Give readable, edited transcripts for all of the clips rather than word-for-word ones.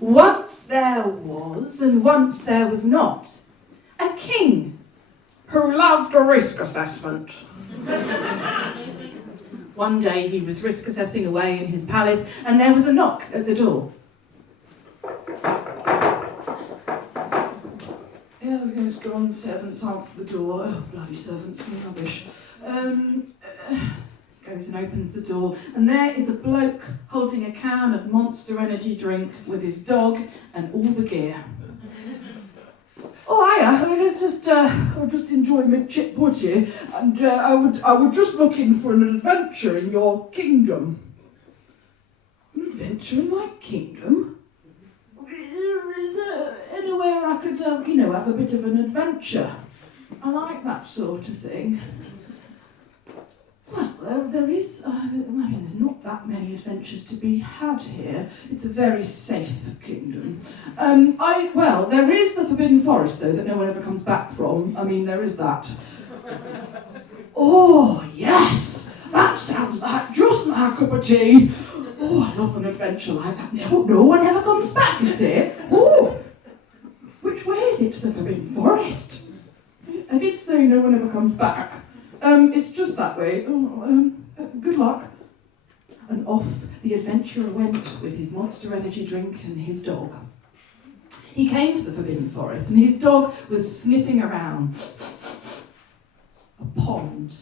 Once there was, and once there was not, a king who loved a risk assessment. One day he was risk assessing away in his palace, and there was a knock at the door. Oh, goes go on, servants answer the door. Oh, bloody servants and rubbish. Goes and opens the door, and there is a bloke holding a can of Monster Energy drink with his dog and all the gear. Oh, hiya, I just enjoy my chip putty, and I would just looking for an adventure in your kingdom. An adventure in my kingdom? Is there anywhere I could, have a bit of an adventure? I like that sort of thing. Well, there is, there's not that many adventures to be had here. It's a very safe kingdom. There is the Forbidden Forest, though, that no one ever comes back from. I mean, there is that. Oh, yes! That sounds like just my cup of tea. Oh, I love an adventure like that. No one ever comes back, you see. Oh, which way is it to the Forbidden Forest? I did say no one ever comes back. It's just that way. Good luck. And off the adventurer went with his Monster Energy drink and his dog. He came to the Forbidden Forest, and his dog was sniffing around. A pond.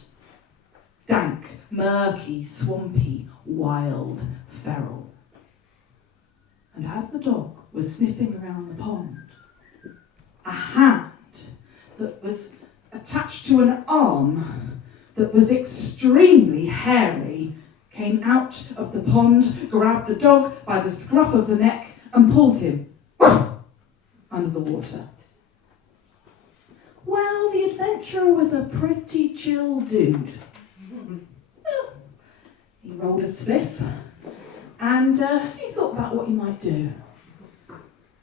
Dank, murky, swampy, wild, feral. And as the dog was sniffing around the pond, a hand that was attached to an arm that was extremely hairy came out of the pond, grabbed the dog by the scruff of the neck and pulled him under the water. Well, the adventurer was a pretty chill dude. Well, he rolled a spliff and he thought about what he might do.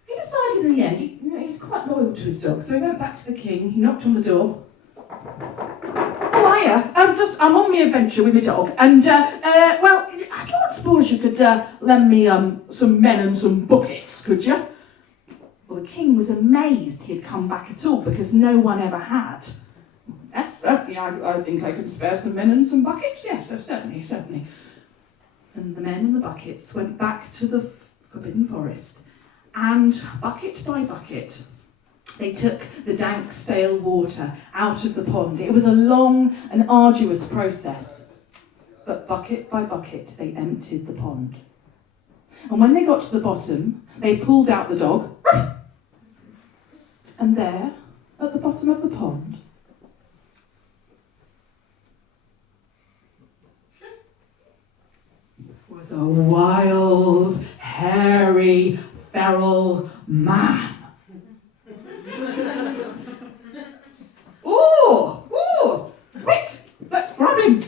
He decided in the end, he's quite loyal to his dog, so he went back to the king, he knocked on the door. Oh, hiya, I'm on my adventure with my dog, and, I don't suppose you could lend me some men and some buckets, could you? Well, the king was amazed he had come back at all, because no one ever had. Yes, certainly, I think I could spare some men and some buckets, yes, certainly. And the men and the buckets went back to the Forbidden Forest, and bucket by bucket, they took the dank, stale water out of the pond. It was a long and arduous process, but bucket by bucket, they emptied the pond. And when they got to the bottom, they pulled out the dog, and there, at the bottom of the pond, was a wild, hairy, feral man. Oh, quick, let's grab him.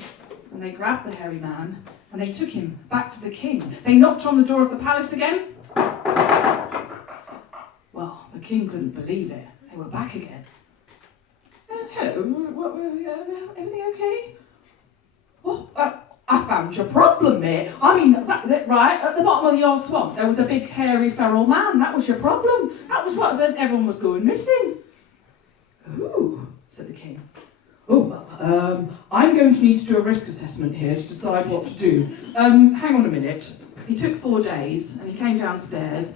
And they grabbed the hairy man and they took him back to the king. They knocked on the door of the palace again. Well, the king couldn't believe it. They were back again. Hello, everything okay? Oh, I found your problem, mate. I mean, right at the bottom of your swamp, there was a big, hairy, feral man. That was your problem. That was what everyone was going missing. Ooh, said the king. Oh, well, I'm going to need to do a risk assessment here to decide what to do. Hang on a minute. He took 4 days, and he came downstairs.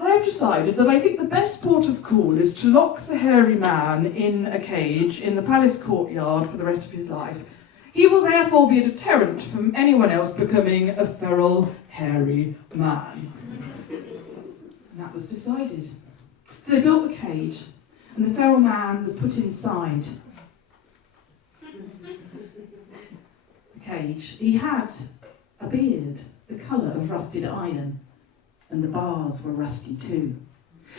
I've decided that I think the best port of call is to lock the hairy man in a cage in the palace courtyard for the rest of his life. He will therefore be a deterrent from anyone else becoming a feral, hairy man. And that was decided. So they built the cage, and the feral man was put inside the cage. He had a beard, the colour of rusted iron, and the bars were rusty too.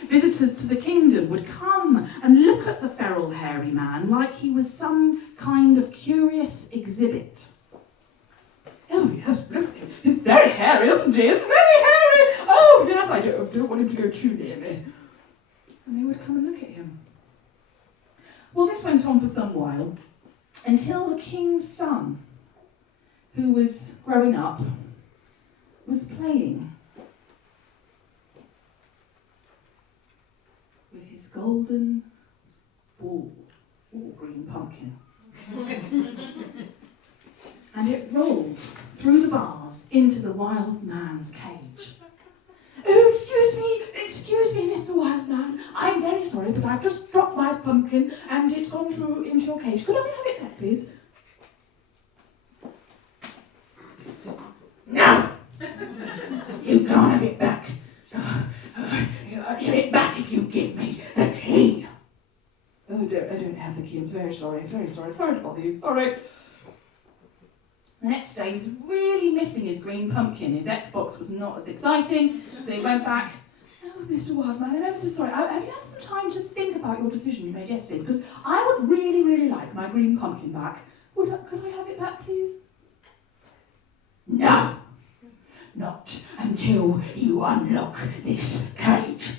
Visitors to the kingdom would come and look at the feral hairy man like he was some kind of curious exhibit. Oh yes, look, he's very hairy, isn't he? He's very hairy! Oh yes, I don't want him to go too near me. And they would come and look at him. Well, this went on for some while, until the king's son, who was growing up, was playing golden ball, or green pumpkin. And it rolled through the bars into the wild man's cage. Oh, excuse me, Mr. Wildman. I'm very sorry, but I've just dropped my pumpkin and it's gone through into your cage. Could I have it back, please? No! You can't have it back. You'll get it back if you give me the key. Oh, I don't have the key. I'm very sorry. Sorry to bother you. Sorry. The next day, he was really missing his green pumpkin. His Xbox was not as exciting, so he went back. Oh, Mr. Wildman, I'm ever so sorry. Have you had some time to think about your decision you made yesterday? Because I would really, really like my green pumpkin back. Could I have it back, please? No, not until you unlock this cage.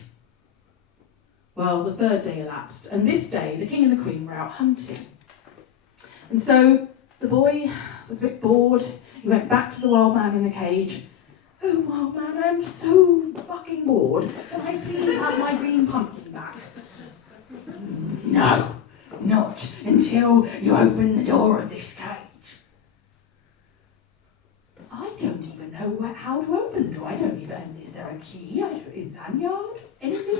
Well, the third day elapsed, and this day the king and the queen were out hunting. And so the boy was a bit bored. He went back to the wild man in the cage. Oh, wild man, I'm so fucking bored. Can I please have my green pumpkin back? No, not until you open the door of this cage. I don't even know how to open the door. Is there a key? A lanyard? Anything?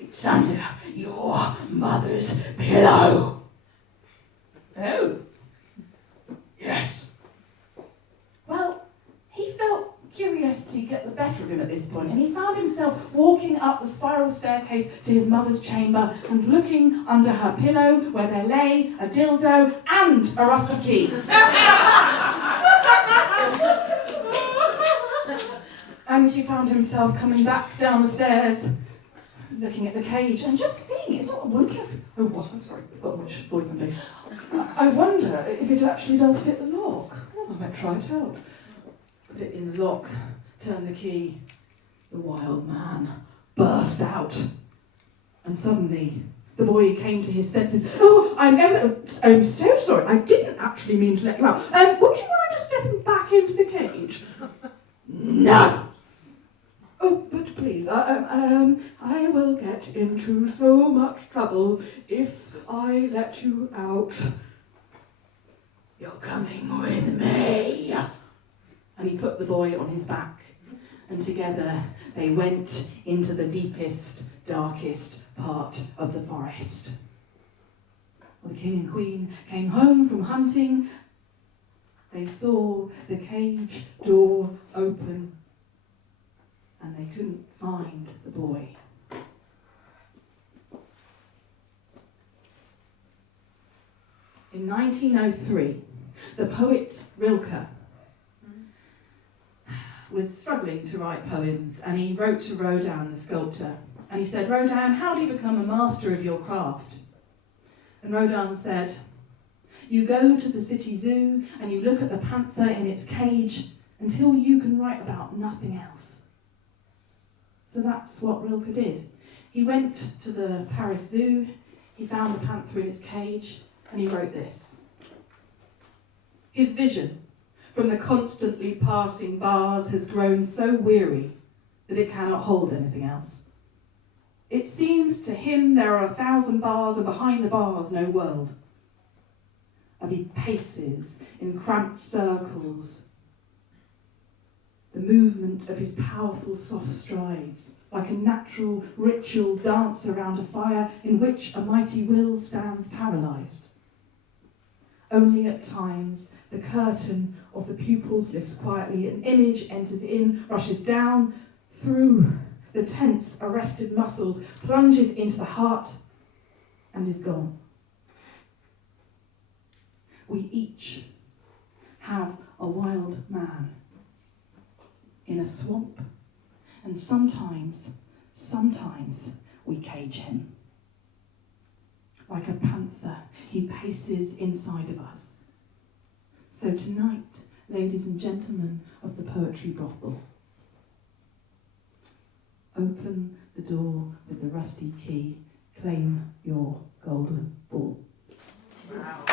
It's under your mother's pillow. Oh. Yes. Well, he felt curiosity get the better of him at this point, and he found himself walking up the spiral staircase to his mother's chamber and looking under her pillow where there lay a dildo and a rusty key. And he found himself coming back down the stairs, looking at the cage and just seeing it. I wonder if... Oh, what? I'm sorry. I've got much voice I'm doing. I wonder if it actually does fit the lock. Well, I might try it out. Put it in the lock, turn the key. The wild man burst out. And suddenly, the boy came to his senses. Oh, I'm so sorry. I didn't actually mean to let you out. Would you mind just stepping back into the cage? No! Oh, but please, I will get into so much trouble if I let you out. You're coming with me. And he put the boy on his back, and together they went into the deepest, darkest part of the forest. Well, the king and queen came home from hunting. They saw the cage door open, and they couldn't find the boy. In 1903, the poet Rilke was struggling to write poems, and he wrote to Rodin, the sculptor, and he said, Rodin, how do you become a master of your craft? And Rodin said, you go to the city zoo and you look at the panther in its cage until you can write about nothing else. So that's what Rilke did. He went to the Paris Zoo, he found the panther in its cage, and he wrote this. His vision from the constantly passing bars has grown so weary that it cannot hold anything else. It seems to him there are 1,000 bars, and behind the bars no world. As he paces in cramped circles, the movement of his powerful soft strides, like a natural ritual dance around a fire in which a mighty will stands paralysed. Only at times the curtain of the pupils lifts quietly, an image enters in, rushes down through the tense, arrested muscles, plunges into the heart, and is gone. We each have a wild man in a swamp, and sometimes we cage him. Like a panther, he paces inside of us. So tonight, ladies and gentlemen of the Poetry Brothel, open the door with the rusty key, claim your golden ball. Wow.